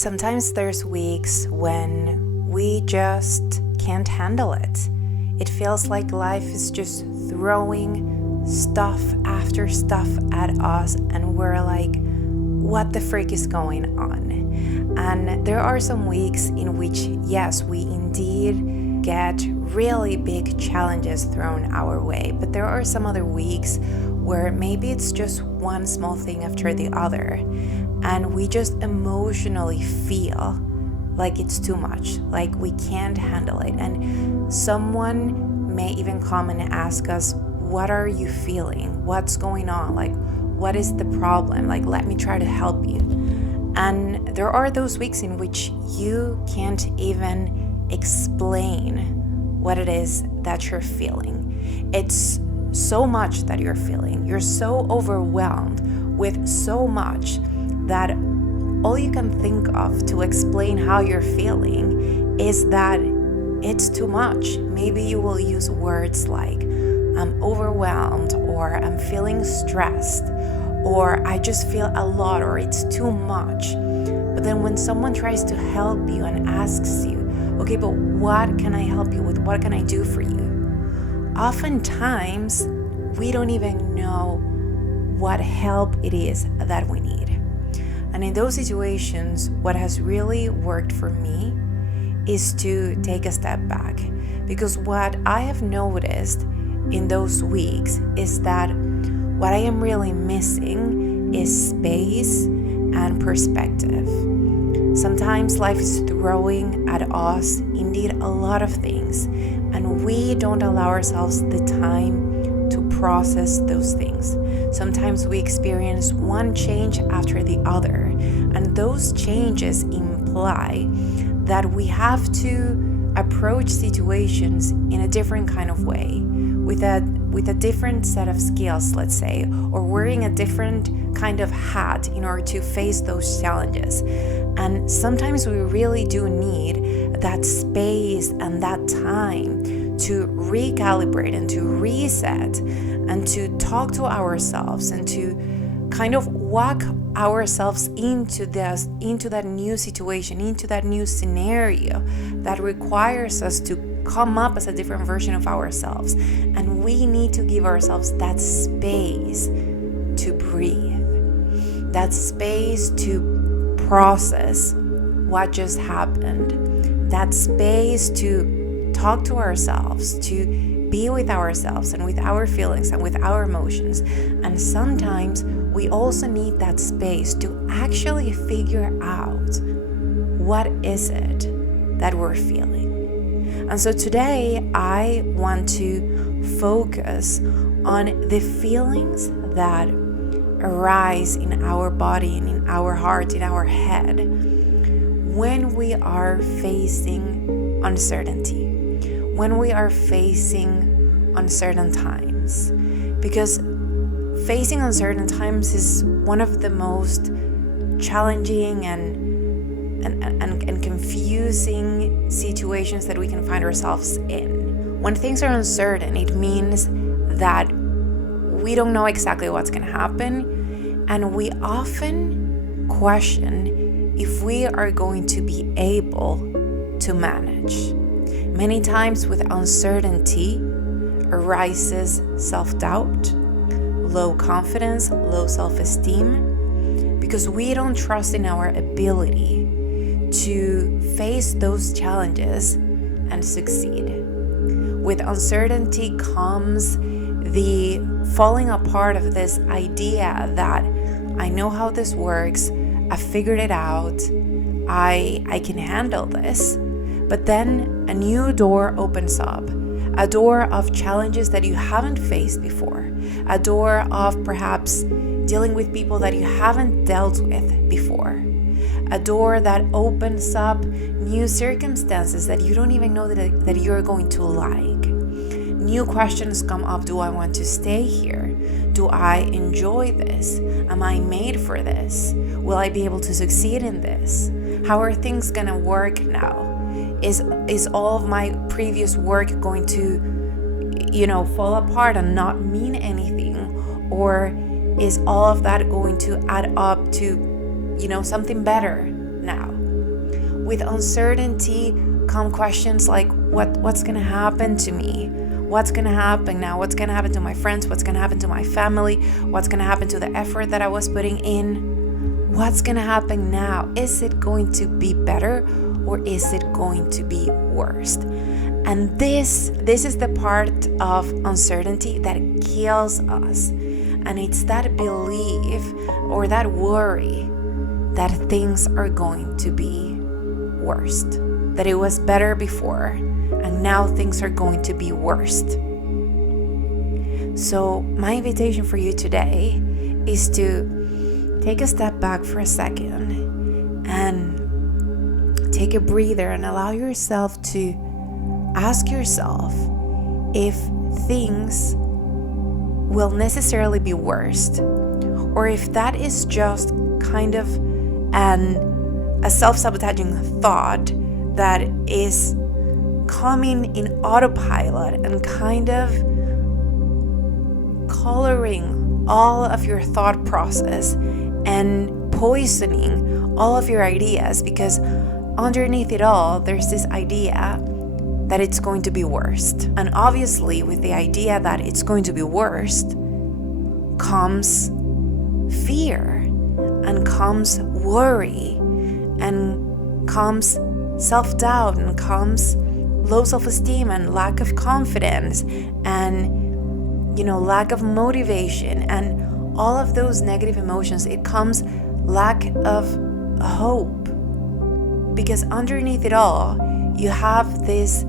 Sometimes there's weeks when we just can't handle it. It feels like life is just throwing stuff after stuff at us, and we're like, what the frick is going on? And there are some weeks in which, yes, we indeed get really big challenges thrown our way, but there are some other weeks where maybe it's just one small thing after the other, and we just emotionally feel like it's too much, like we can't handle it. And someone may even come and ask us, what are you feeling? What's going on? Like, what is the problem? Like, let me try to help you. And there are those weeks in which you can't even explain what it is that you're feeling. It's so much that you're feeling. You're so overwhelmed with so much that all you can think of to explain how you're feeling is that it's too much. Maybe you will use words like, I'm overwhelmed, or I'm feeling stressed, or I just feel a lot, or it's too much. But then when someone tries to help you and asks you, okay, but what can I help you with? What can I do for you? Oftentimes, we don't even know what help it is that we need. And in those situations, what has really worked for me is to take a step back. Because what I have noticed in those weeks is that what I am really missing is space and perspective. Sometimes life is throwing at us indeed a lot of things, and we don't allow ourselves the time to process those things. Sometimes we experience one change after the other, and those changes imply that we have to approach situations in a different kind of way, with a different set of skills, let's say, or wearing a different kind of hat in order to face those challenges. And sometimes we really do need that space and that time to recalibrate and to reset and to talk to ourselves and to kind of walk ourselves into that new situation, into that new scenario that requires us to come up as a different version of ourselves. And we need to give ourselves that space to breathe, that space to process what just happened, that space to talk to ourselves, to be with ourselves and with our feelings and with our emotions. And sometimes we also need that space to actually figure out what is it that we're feeling. And so today I want to focus on the feelings that arise in our body and in our heart, in our head, when we are facing uncertainty, when we are facing uncertain times. Because facing uncertain times is one of the most challenging and confusing situations that we can find ourselves in. When things are uncertain, it means that we don't know exactly what's going to happen, and we often question if we are going to be able to manage. Many times with uncertainty arises self-doubt, low confidence, low self-esteem, because we don't trust in our ability to face those challenges and succeed. With uncertainty comes the falling apart of this idea that I know how this works, I figured it out, I can handle this. But then a new door opens up, a door of challenges that you haven't faced before, a door of perhaps dealing with people that you haven't dealt with before, a door that opens up new circumstances that you don't even know that you're going to like. New questions come up. Do I want to stay here? Do I enjoy this? Am I made for this? Will I be able to succeed in this? How are things gonna work now? Is all of my previous work going to, fall apart and not mean anything? Or is all of that going to add up to, something better now? with uncertainty come questions like, what's going to happen to me? What's going to happen now? What's going to happen to my friends? What's going to happen to my family? What's going to happen to the effort that I was putting in? What's going to happen now? Is it going to be better or is it going to be worse? And this is the part of uncertainty that kills us. And it's that belief or that worry that things are going to be worse, that it was better before and now things are going to be worse. So my invitation for you today is to take a step back for a second and take a breather and allow yourself to ask yourself if things will necessarily be worse, or if that is just kind of a self-sabotaging thought that is coming in autopilot and kind of coloring all of your thought process and poisoning all of your ideas, because underneath it all there's this idea that it's going to be worse. And obviously with the idea that it's going to be worse comes fear and comes worry and comes self-doubt and comes low self-esteem and lack of confidence and lack of motivation and all of those negative emotions. It comes lack of hope, because underneath it all you have this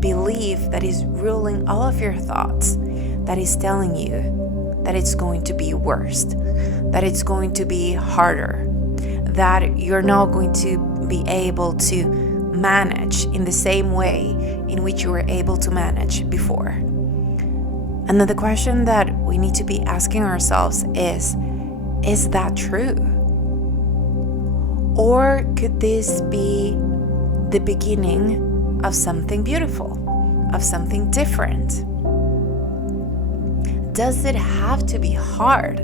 belief that is ruling all of your thoughts, that is telling you that it's going to be worse, that it's going to be harder, that you're not going to be able to manage in the same way in which you were able to manage before. And then the question that we need to be asking ourselves is that true? Or could this be the beginning of something beautiful, of something different? Does it have to be hard?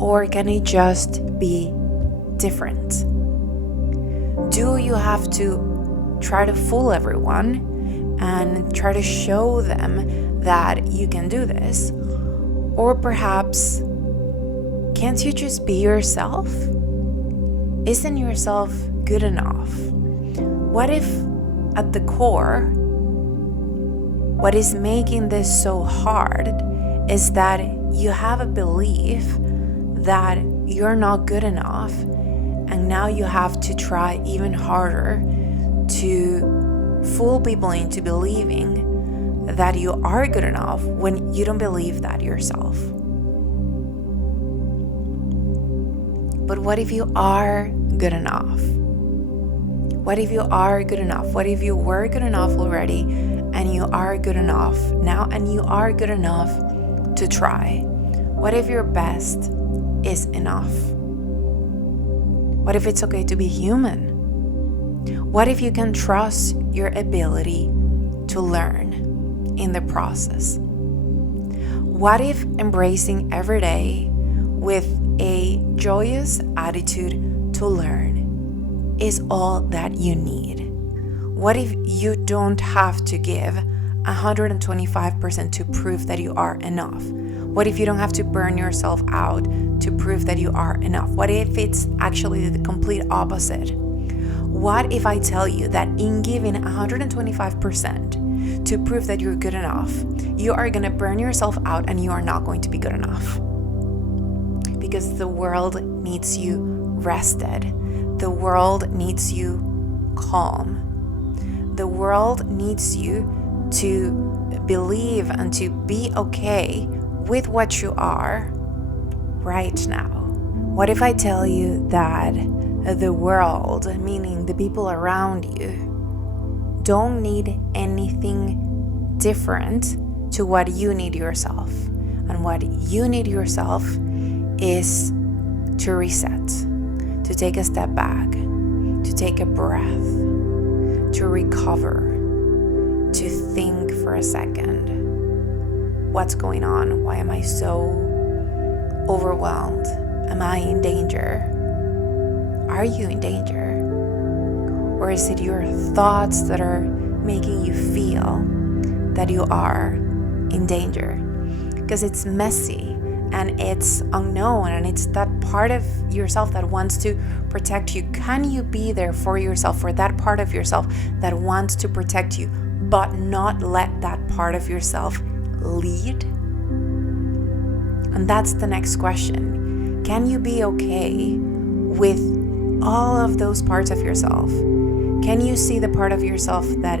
Or can it just be different? Do you have to try to fool everyone and try to show them that you can do this? Or perhaps, can't you just be yourself? Isn't yourself good enough? What if at the core, what is making this so hard is that you have a belief that you're not good enough, and now you have to try even harder to fool people into believing that you are good enough when you don't believe that yourself. But what if you are good enough? What if you are good enough? What if you were good enough already and you are good enough now and you are good enough to try? What if your best is enough? What if it's okay to be human? What if you can trust your ability to learn in the process? What if embracing every day with a joyous attitude to learn is all that you need? What if you don't have to give 125% to prove that you are enough? What if you don't have to burn yourself out to prove that you are enough? What if it's actually the complete opposite? What if I tell you that in giving 125% to prove that you're good enough, you are going to burn yourself out and you are not going to be good enough? Because the world needs you rested. The world needs you calm. The world needs you to believe and to be okay with what you are right now. What if I tell you that the world, meaning the people around you, don't need anything different to what you need yourself? And what you need yourself is to reset, to take a step back, to take a breath, to recover, to think for a second. What's going on? Why am I so overwhelmed? Am I in danger? Are you in danger? Or is it your thoughts that are making you feel that you are in danger? Because it's messy and it's unknown, and it's that part of yourself that wants to protect you. Can you be there for yourself, for that part of yourself that wants to protect you, but not let that part of yourself lead? And that's the next question. Can you be okay with all of those parts of yourself? Can you see the part of yourself that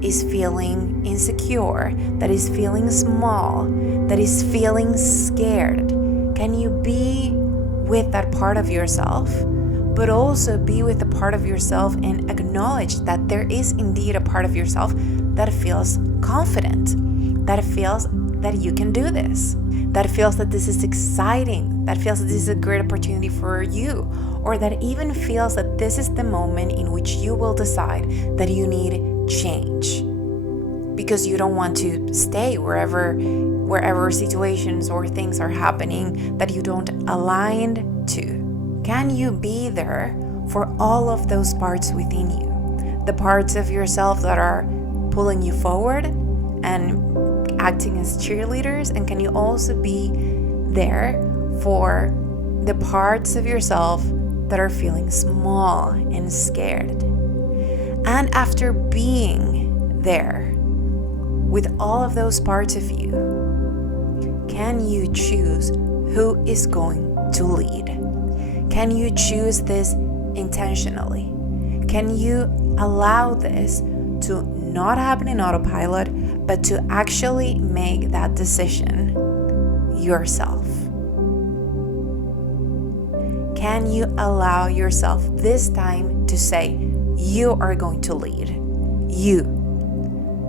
is feeling insecure, that is feeling small, that is feeling scared? Can you be with that part of yourself, but also be with the part of yourself and acknowledge that there is indeed a part of yourself that feels confident, that feels that you can do this, that feels that this is exciting, that feels that this is a great opportunity for you, or that even feels that this is the moment in which you will decide that you need change because you don't want to stay wherever situations or things are happening that you don't align to. Can you be there for all of those parts within you? The parts of yourself that are pulling you forward and acting as cheerleaders, and can you also be there for the parts of yourself that are feeling small and scared? And after being there with all of those parts of you, can you choose who is going to lead? Can you choose this intentionally? Can you allow this to not happen in autopilot, but to actually make that decision yourself? Can you allow yourself this time to say, you are going to lead? You,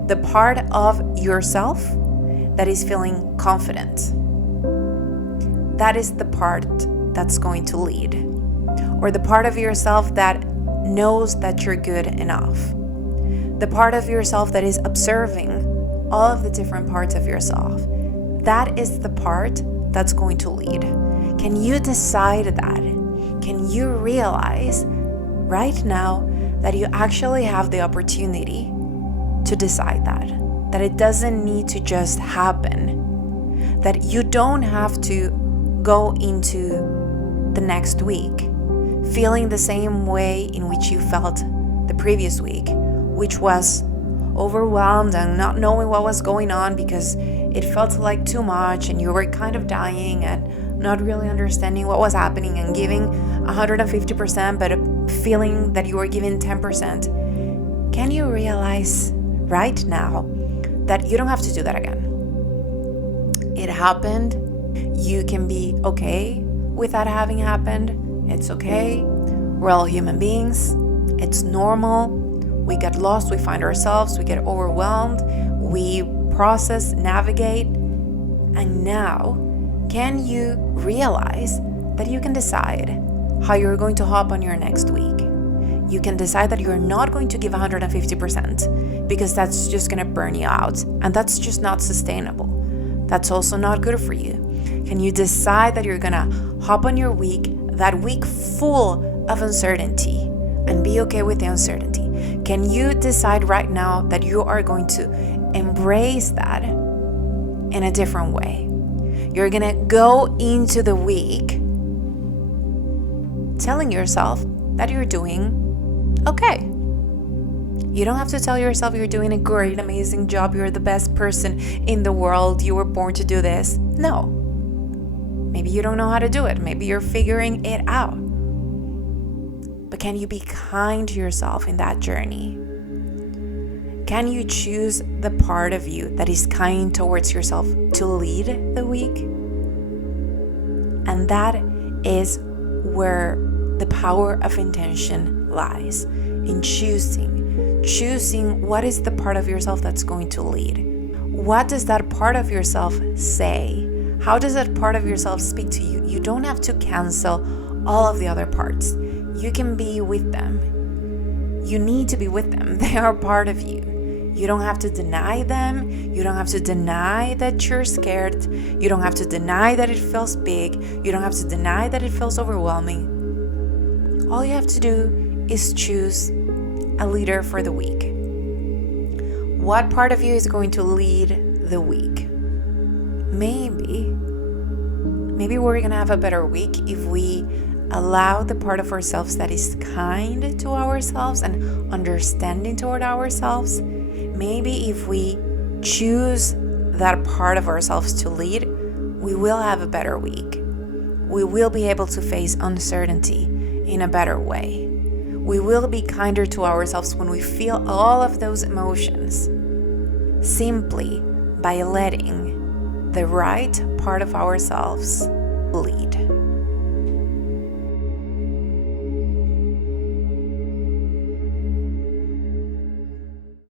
the part of yourself that is feeling confident, that is the part that's going to lead. Or the part of yourself that knows that you're good enough. The part of yourself that is observing all of the different parts of yourself. That is the part that's going to lead. Can you decide that? Can you realize right now that you actually have the opportunity to decide that it doesn't need to just happen, that you don't have to go into the next week feeling the same way in which you felt the previous week, which was overwhelmed and not knowing what was going on because it felt like too much and you were kind of dying and not really understanding what was happening and giving 150%, but feeling that you were giving 10%. Can you realize right now that you don't have to do that again? It happened. You can be okay with that having happened. It's okay. We're all human beings. It's normal. We get lost. We find ourselves. We get overwhelmed. We process, navigate. And now, can you realize that you can decide how you're going to hop on your next week? You can decide that you're not going to give 150% because that's just going to burn you out. And that's just not sustainable. That's also not good for you. Can you decide that you're going to hop on your week, that week full of uncertainty, and be okay with the uncertainty? Can you decide right now that you are going to embrace that in a different way? You're going to go into the week telling yourself that you're doing okay. You don't have to tell yourself you're doing a great, amazing job, you're the best person in the world, you were born to do this. No. Maybe you don't know how to do it. Maybe you're figuring it out. But can you be kind to yourself in that journey? Can you choose the part of you that is kind towards yourself to lead the week? And that is where the power of intention lies, in choosing what is the part of yourself that's going to lead. What does that part of yourself say? How does that part of yourself speak to you? You don't have to cancel all of the other parts. You can be with them. You need to be with them. They are part of you. You don't have to deny them. You don't have to deny that you're scared. You don't have to deny that it feels big. You don't have to deny that it feels overwhelming. All you have to do is choose a leader for the week. What part of you is going to lead the week? Maybe we're gonna have a better week if we allow the part of ourselves that is kind to ourselves and understanding toward ourselves. Maybe if we choose that part of ourselves to lead, we will have a better week. We will be able to face uncertainty in a better way. We will be kinder to ourselves when we feel all of those emotions, simply by letting the right part of ourselves lead.